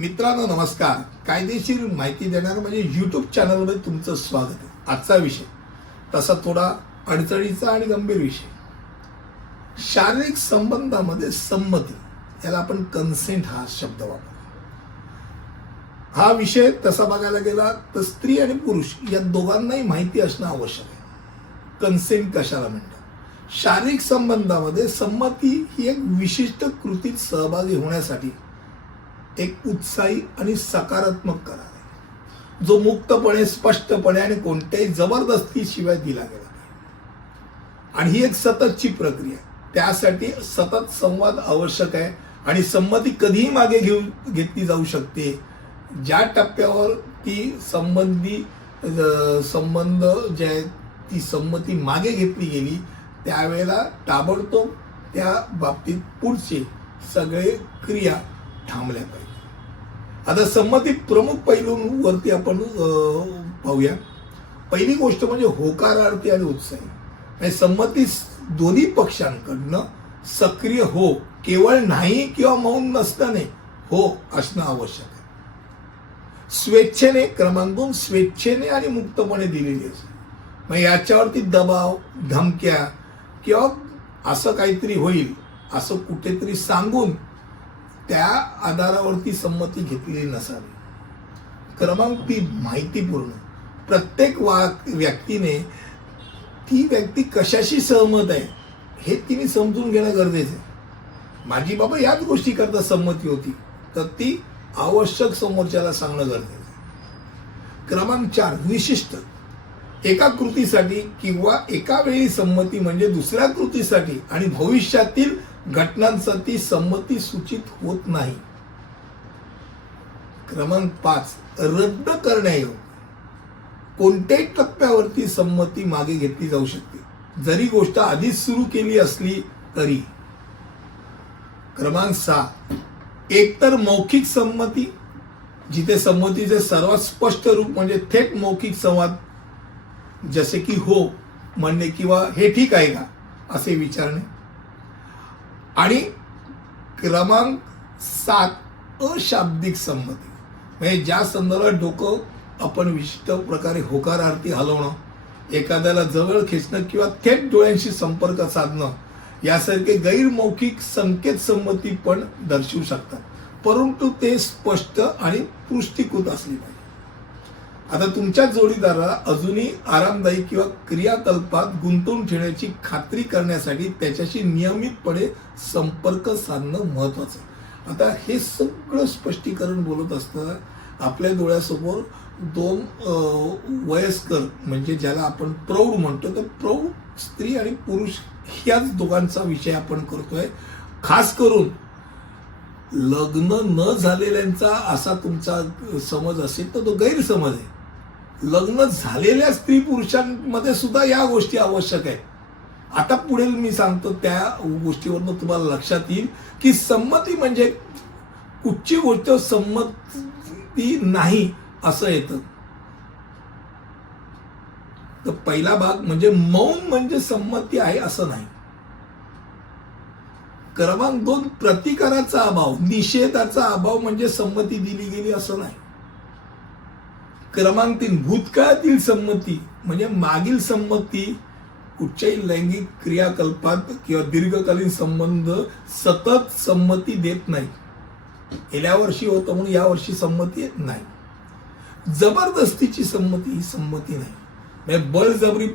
मित्रांनो नमस्कार. कायदेशीर माहिती देणार म्हणजे यूट्यूब चॅनलमध्ये तुमचं स्वागत आहे. आजचा विषय. तसा थोडा अडचणीचा आणि गंभीर विषय. शारीरिक संबंधामध्ये संमती याला आपण कन्सेंट हा शब्द वापरतो. हा विषय तसा बघायला गेला तर स्त्री आणि पुरुष या दोघांनाही माहिती असणं आवश्यक आहे. कन्सेंट कशाला म्हणतात? शारीरिक संबंधामध्ये संमती ही एक विशिष्ट कृतीत सहभागी होण्यासाठी एक उत्साही आणि सकारात्मक करार आहे. जो मुक्तपणे स्पष्टपणे आणि कोणत्याही जबरदस्ती शिवाय दिला गेला आणि ही एक सततची प्रक्रिया त्यासाठी सतत संवाद आवश्यक आहे आणि संमती कधीही मागे घेऊन घेतली जाऊ शकते. ज्या टप्प्यावर ती संबंधी संबंध जे आहेत ती संमती मागे घेतली गेली त्यावेळेला ताबडतोब त्या बाबतीत पुढचे सगळे क्रिया थांबल्या पाहिजे. आता संमती प्रमुख पैलूंवरती आपण पाहूया. पहिली गोष्ट म्हणजे होकारार्थी आणि उत्साही. म्हणजे संमती दोन्ही पक्षांकडनं सक्रिय हो केवळ नाही किंवा मौन नसताने हो असणं आवश्यक आहे. स्वेच्छेने क्रमांक दोन स्वेच्छेने आणि मुक्तपणे दिलेली असते. मग याच्यावरती दबाव धमक्या किंवा असं काहीतरी होईल असं कुठेतरी सांगून त्या आधारावरती संमती घेतलेली नसावी. क्रमांक ती माहितीपूर्ण. प्रत्येक वा व्यक्तीने ती व्यक्ती कशाशी सहमत आहे हे तिने समजून घेणं गरजेचं आहे. माझी बाबा याच गोष्टीकरता संमती होती तर ती आवश्यक समोरच्याला सांगणं गरजेचं आहे. क्रमांक चार विशिष्ट. एका कृतीसाठी किंवा एका वेळी संमती म्हणजे दुसऱ्या कृतीसाठी आणि भविष्यातील घटनांसाठी संमती सूचित होत नाही. क्रमांक पाच रद्द करण्यायोग्य. कोणत्याही टप्प्यावरती संमती मागे घेतली जाऊ शकते. जरी गोष्ट आधीच सुरू केली असली तरी. क्रमांक सहा एकतर मौखिक संमती जिथे संमतीचे सर्वात स्पष्ट रूप म्हणजे थेट मौखिक संवाद जसे की हो म्हणणे किंवा हे ठीक आहे का असे विचारणे. आणि क्रमांक सात अशाब्दिक संमती. म्हणजे ज्या संदर्भात डोकं आपण विशिष्ट प्रकारे होकारार्थी हलवणं एखाद्याला जवळ खेचणं किंवा थेट डोळ्यांशी संपर्क साधणं यासारखे गैरमौखिक संकेत संमती पण दर्शवू शकतात. परंतु ते स्पष्ट आणि पुष्टीकृत असली पाहिजे. आता तुमच्या जोडीदाराला अजूनही आरामदायी किंवा क्रियाकल्पात गुंतवून ठेवण्याची खात्री करण्यासाठी त्याच्याशी नियमितपणे संपर्क साधणं महत्वाचं. आहे आता हे सगळं स्पष्टीकरण बोलत असताना आपल्या डोळ्यासमोर दोन वयस्कर म्हणजे ज्याला आपण प्रौढ म्हणतो तर प्रौढ स्त्री आणि पुरुष ह्याच दोघांचा विषय आपण करतोय. खास करून लग्न न झालेल्यांचा असा तुमचा समज असेल तर तो गैरसमज आहे. लग्न झालेल्या स्त्री पुरुषांमध्ये सुद्धा या गोष्टी आवश्यक आहेत. आता पुढे मी सांगतो त्या गोष्टीवरनं तुम्हाला लक्षात येईल की संमती म्हणजे कुठची गोष्ट संमती नाही असं येतं. तर पहिला भाग म्हणजे मौन म्हणजे संमती आहे असं नाही. क्रमांक दोन प्रतिकाराचा अभाव निषेधाचा अभाव म्हणजे संमती दिली गेली असं नाही. क्रमांक तीन भूतकाळातील संमती म्हणजे मागील संमती कुठच्याही लैंगिक क्रियाकल्पात किंवा दीर्घकालीन संबंध सतत संमती देत नाही. गेल्या वर्षी होतं म्हणून या वर्षी संमती नाही. जबरदस्तीची संमती ही संमती नाही. म्हणजे बळजबरी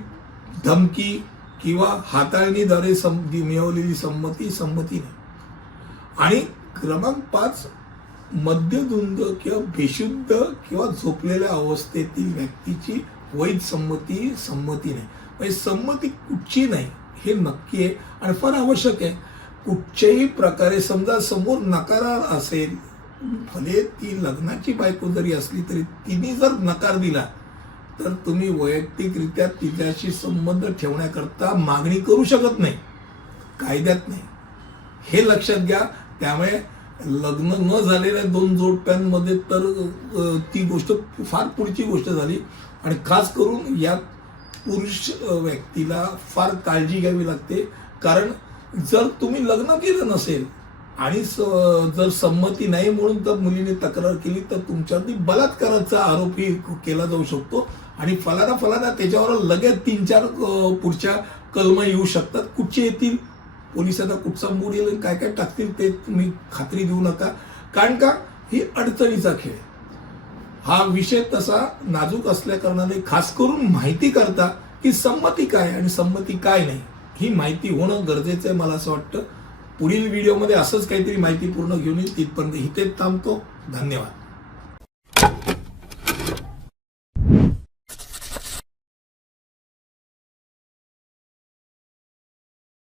धमकी किंवा हाताळणीद्वारे सं मिळवलेली संमती संमती नाही. आणि क्रमांक पाच मद्यधुंद किंवा बेशुद्ध किंवा झोपलेल्या अवस्थेतील व्यक्तीची वैध संमती संमती नाही. म्हणजे संमती कुठची नाही हे नक्की आहे आणि फार आवश्यक आहे. कुठच्याही प्रकारे समजा समोर नकारार असेल भले ती लग्नाची बायको जरी असली तरी तिने जर नकार दिला तर तुम्ही वैयक्तिकरित्या तिच्याशी संबंध ठेवण्याकरता मागणी करू शकत नाही कायद्यात नाही. हे लक्षात घ्या. त्यामुळे लग्न न झालेल्या दोन जोडप्यांमध्ये तर ती गोष्ट फार पुढची गोष्ट झाली. आणि खास करून यात पुरुष व्यक्तीला फार काळजी घ्यावी लागते. कारण जर तुम्ही लग्न केलं नसेल आणि जर संमती नाही म्हणून तर मुलीने तक्रार केली तर तुमच्यावरती बलात्काराचा आरोपही केला जाऊ शकतो. आणि फलाना फलाना त्याच्यावर लगेच तीन चार पुढच्या कलमा येऊ शकतात. कुठचे येतील? पोलिसांना कुठचा मूड येईल काय काय टाकतील ते तुम्ही खात्री देऊ नका. कारण का? ही अडचणीचा खेळ. हा विषय तसा नाजूक असल्या कारणाने खास करून माहिती करता की संमती काय आणि संमती काय नाही ही माहिती होणं गरजेचं आहे मला असं वाटतं. पुढील व्हिडिओमध्ये असंच काहीतरी माहिती पूर्ण घेऊन येईल. तिथपर्यंत इथेच थांबतो. धन्यवाद.